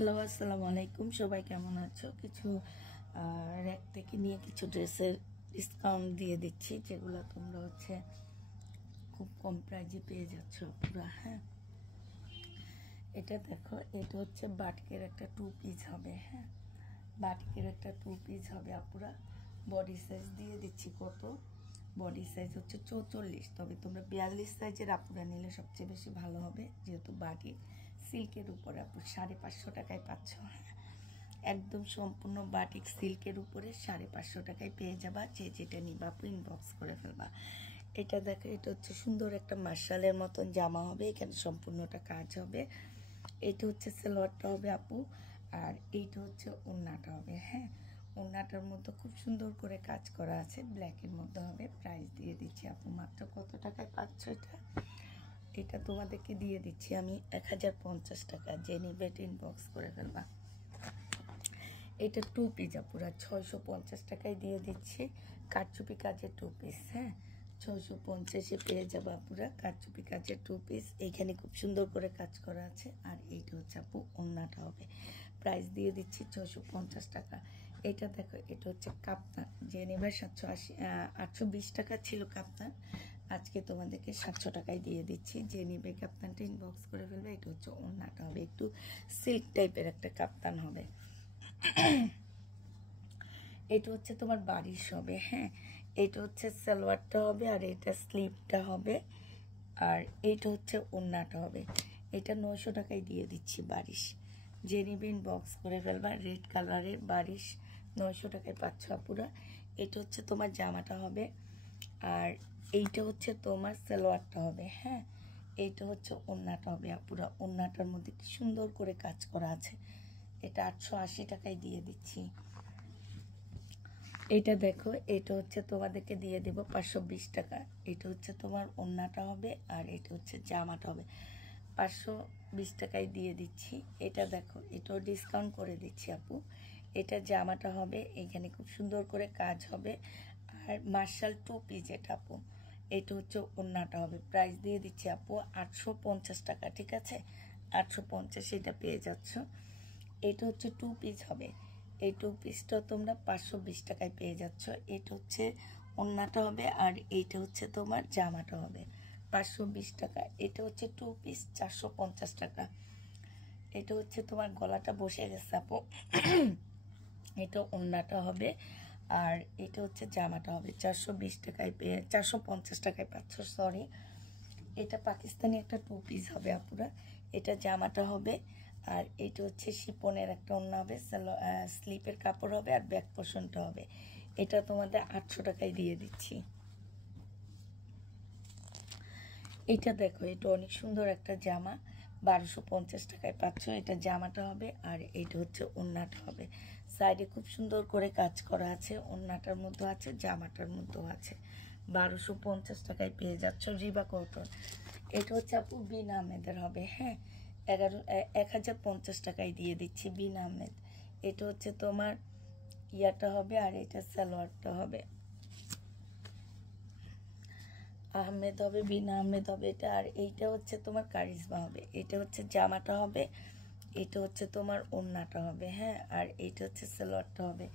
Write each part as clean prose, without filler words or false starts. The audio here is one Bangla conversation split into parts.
হ্যালো, আসসালামু আলাইকুম। সবাই কেমন আছো? কিছু র্যাক থেকে নিয়ে কিছু ড্রেসের ডিসকাউন্ট দিয়ে দিচ্ছি, যেগুলো তোমরা খুব কম প্রাইজে পেয়ে যাচ্ছ পুরো। হ্যাঁ, এটা দেখো, এটা বাটিকের একটা 2 পিস হবে। হ্যাঁ, বাটিকের একটা 2 পিস হবে আপুরা। বডি সাইজ দিয়ে দিচ্ছি কত? বডি সাইজ 44, তবে তোমরা 42 সাইজের আপুরা নিলে সবচেয়ে বেশি ভালো হবে, যেহেতু বাটিক সিল্কের উপরে আপু 550 টাকায় পাচ্ছ। একদম সম্পূর্ণ বাটিক সিল্কের উপরে 550 টাকায় পেয়ে যাবা। যে যেটা নিবা আপু ইনবক্স করে ফেলবা। এটা দেখো, এটা সুন্দর একটা মার্শালের মতন জামা হবে, এখানে সম্পূর্ণটা কাজ হবে। এটা সালোয়ারটা হবে আপু, আর এইটা ওড়নাটা হবে। হ্যাঁ, ওড়নাটার মধ্যে খুব সুন্দর করে কাজ করা আছে, ব্ল্যাকের মধ্যে হবে। প্রাইস দিয়ে দিচ্ছি আপু মাত্র কত টাকায় পাচ্ছ এটা? এটা তোমাদেরকে দিয়ে দিচ্ছি আমি 1050 টাকা। যে নিবে ইনবক্স করে ফেলবা। এটা 2 পিস পুরা 650 টাকায় দিয়ে দিচ্ছি। কারচুপি কাজের 2 পিস। হ্যাঁ, 650-এ পেয়ে যাবা পুরা কারচুপি কাজের 2 পিস। এইখানে খুব সুন্দর করে কাজ করা আছে। আর এইটা আপু ওড়নাটা হবে। প্রাইস দিয়ে দিচ্ছি 650 টাকা। এটা দেখো, এটা কাপ্তান। যে নেবে 820 টাকা ছিল কাপ্তান, আজকে তোমাদেরকে 700 টাকায় দিয়ে দিচ্ছি। যে নিবে কাপ্তানটা ইনবক্স করে ফেলবে। এটা ওড়নাটা হবে, একটু সিল্ক টাইপের একটা কাপ্তান হবে। এটা তোমার বারিশ হবে। হ্যাঁ, এটা সালোয়ারটা হবে, আর এটা স্লিভটা হবে, আর এইটা ওড়নাটা হবে। এটা 900 টাকায় দিয়ে দিচ্ছি বারিশ। যে নিবে ইনবক্স করে ফেলবা। রেড কালারের বারিশ 900 টাকায় পাচ্ছ আপুরা। এটা তোমার জামাটা হবে, আর এইটা তোমার সালোয়ারটা হবে। হ্যাঁ, এইটা ওড়নাটা হবে আপুরা। ওড়নাটার মধ্যে কি সুন্দর করে কাজ করা আছে। এটা 880 টাকায় দিয়ে দিচ্ছি। এটা দেখো, এটা তোমাদেরকে দিয়ে দেব 520 টাকা। এটা তোমার ওড়নাটা হবে, আর এটা জামাটা হবে। 520 টাকায় দিয়ে দিচ্ছি। এটা দেখো, এটাও ডিসকাউন্ট করে দিচ্ছি আপু। এটা জামাটা হবে, এখানে খুব সুন্দর করে কাজ হবে, আর মার্শাল 2 পিস এটা আপু। এটা ওড়নাটা হবে। প্রাইস দিয়ে দিচ্ছি আপু 850 টাকা। ঠিক আছে, 850 এটা পেয়ে যাচ্ছ। এটা 2 পিস হবে। এই 2 পিসটা তোমরা 520 টাকায় পেয়ে যাচ্ছ। এটা ওড়নাটা হবে, আর এইটা তোমার জামাটা হবে 520 টাকা। এটা 2 পিস 450 টাকা। এটা তোমার গলাটা বসে গেছে আপু। এটা ওড়নাটা হবে, আর এটা জামাটা হবে 420 টাকায় 450 টাকায় পাচ্ছ। সরি, এটা পাকিস্তানি একটা 2 পিস হবে আপুরা। এটা জামাটা হবে, আর এটা শিপনের একটা ওড়না হবে, স্লিপের কাপড় হবে, আর ব্যাক পোর্শনটা হবে। এটা তোমাদের 800 টাকায় দিয়ে দিচ্ছি। এটা দেখো, এটা অনেক সুন্দর একটা জামা, 1250 টাকায় পাচ্ছ। এটা জামাটা হবে, আর এইটা ওড়নাটা হবে। সাইডে খুব সুন্দর করে কাজ করা আছে, ওড়নাটার মধ্যে আছে, জামাটার মধ্যেও আছে। 1250 টাকায় পেয়ে যাচ্ছ রিবা কটন। এটা আপু বিন আহমেদের হবে। হ্যাঁ, 1050 টাকায় দিয়ে দিচ্ছি বিন আহমেদ। এটা তোমার ইয়াটা হবে, আর এটা সালোয়ারটা হবে। আহমেদ হবে, বিন আহমেদ হবে এটা। আর এইটা তোমার কারিজমা হবে। এটা জামাটা হবে, এটা তোমার ওড়নাটা হবে। হ্যাঁ, আর এইটা সালোয়ারটা হবে।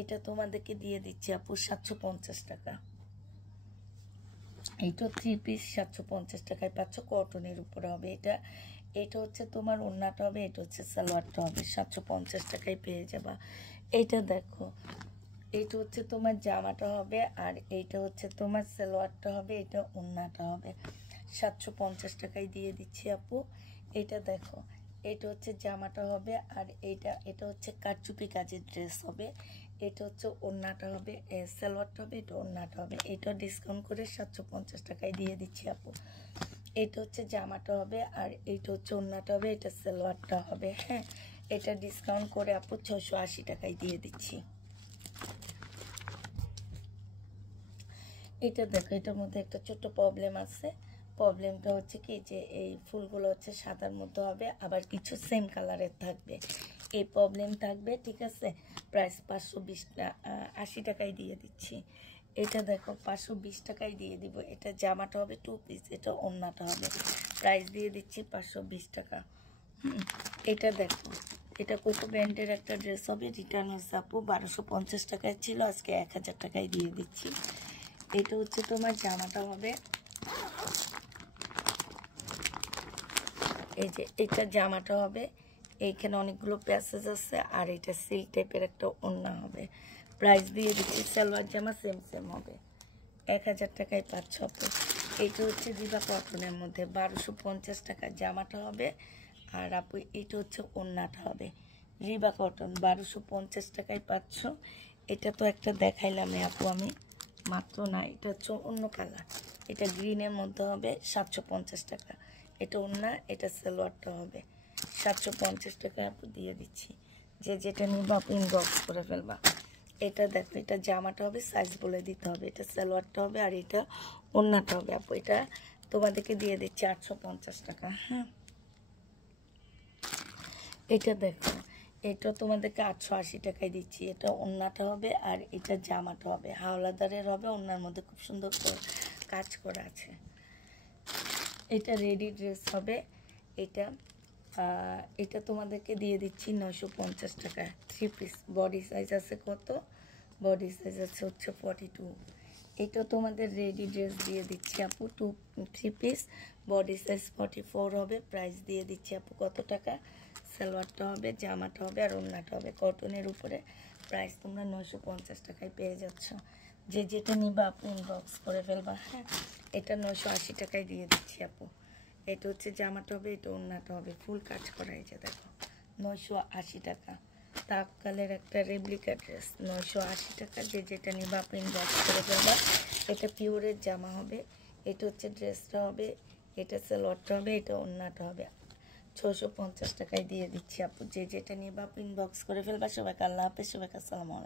এটা তোমাদেরকে দিয়ে দিচ্ছি আপু 750 টাকা। এইটা 3 পিস 750 টাকায় পাচ্ছ, কটনের উপরে হবে এটা। এটা তোমার ওড়নাটা হবে, এটা সালোয়ারটা হবে। 750 টাকায় পেয়ে যাবা। এইটা দেখো, এইটা তোমার জামাটা হবে, আর এইটা তোমার সালোয়ারটা হবে, এটা ওড়নাটা হবে। 750 টাকায় দিয়ে দিচ্ছি আপু। এটা দেখো, এটা জামাটা হবে, আর এটা কারচুপি কাজের ড্রেস হবে। এটা ওড়নাটা হবে, সালোয়ারটা হবে, এটা ওড়নাটা হবে। এটা ডিসকাউন্ট করে 750 টাকায় দিয়ে দিচ্ছি আপু। এটা জামাটা হবে, আর এইটা ওড়নাটা হবে, এটা সালোয়ারটা হবে। হ্যাঁ, এটা ডিসকাউন্ট করে আপু 680 টাকায় দিয়ে দিচ্ছি। এটা দেখো, এটার মধ্যে একটা ছোট্ট প্রবলেম আছে। প্রবলেমটা কি, যে এই ফুলগুলো সাদার মধ্যে হবে, আবার কিছু সেম কালারের থাকবে। এই প্রবলেম থাকবে। ঠিক আছে, প্রাইস 580 টাকায় দিয়ে দিচ্ছি। এটা দেখো, 520 টাকায় দিয়ে দিব। এটা জামাটা হবে 2 পিস, এটা ওড়নাটা হবে। প্রাইস দিয়ে দিচ্ছি 520 টাকা। এটা দেখো, এটা কোকো ব্র্যান্ডের একটা ড্রেস হবে, রিটার্ন হয়েছে আপু 1250 টাকায় ছিল, আজকে 1000 টাকায় দিয়ে দিচ্ছি। এটা হচ্ছে তোমার জামাটা হবে, এই যে এটা জামাটা হবে, এইখানে অনেকগুলো প্যাসেজ আছে, আর এটা সিল্ক টাইপের একটা ওড়না হবে। প্রাইস দিয়ে দিচ্ছি, সালোয়ার জামা সেম সেম হবে, 1000 টাকায় পাচ্ছ আপু। এইটা হচ্ছে রিবা কটনের মধ্যে 1250 টাকা জামাটা হবে, আর আপু এটা হচ্ছে ওড়নাটা হবে রিবা কটন, 1250 টাকায় পাচ্ছ। এটা তো একটা দেখাইলাম আপু আমি মাত্র, না এটা হচ্ছে অন্য কালার, এটা গ্রিনের মধ্যে হবে 750 টাকা। এটা ওড়না, এটা সালোয়ারটা হবে 750 টাকা আপু দিয়ে দিচ্ছি। যে যেটা নিবা আপু ইনবক্স করে ফেলবা। এটা দেখো, এটা জামাটা হবে, সাইজ বলে দিতে হবে, এটা সালোয়ারটা হবে, আর এটা ওড়নাটা হবে আপু। এটা তোমাদেরকে দিয়ে দিচ্ছি 850 টাকা। হ্যাঁ, এটা দেখো, এটা তোমাদেরকে 880 টাকায় দিচ্ছি। এটা ওড়নাটা হবে, আর এটা জামাটা হবে, হাওলাদারের হবে, ওড়নার মধ্যে খুব সুন্দর কাজ করা আছে। এটা রেডি ড্রেস হবে। এটা এটা তোমাদেরকে দিয়ে দিচ্ছি 950 টাকা, 3 পিস। বডি সাইজ আছে কত? বডি সাইজ আছে হচ্ছে 42। এটা তোমাদের রেডি ড্রেস দিয়ে দিচ্ছি আপু, 3 পিস, বডি সাইজ 44 হবে। প্রাইস দিয়ে দিচ্ছি আপু কত টাকা? সালোয়ারটা হবে, জামাটা হবে, আর ওড়নাটা হবে কটনের উপরে। প্রাইস তোমরা 950 টাকায় পেয়ে যাচ্ছ। যে যেটা নিবা আপনি ইনবক্স করে ফেলবা। হ্যাঁ, এটা 980 টাকায় দিয়ে দিচ্ছি আপু। এটা হচ্ছে জামাটা হবে, এটা ওড়নাটা হবে, ফুল কাজ করা, এই যে দেখো 980 টাকা। তাপকালের একটা রেপ্লিকা ড্রেস 980 টাকা। যে যেটা নিবা আপনি ইনবক্স করে ফেলবা। এটা পিওরের জামা হবে, এটা হচ্ছে ড্রেসটা হবে, এটা সালোয়ারটা হবে, এটা ওড়নাটা হবে। 650 টাকায় দিয়ে দিচ্ছি আপু। যে যেটা নিবা আপনি ইনবক্স করে ফেলবা। সবাইকে আল্লাহ হাফেজ, সবাইকে আসসালামু আলাইকুম।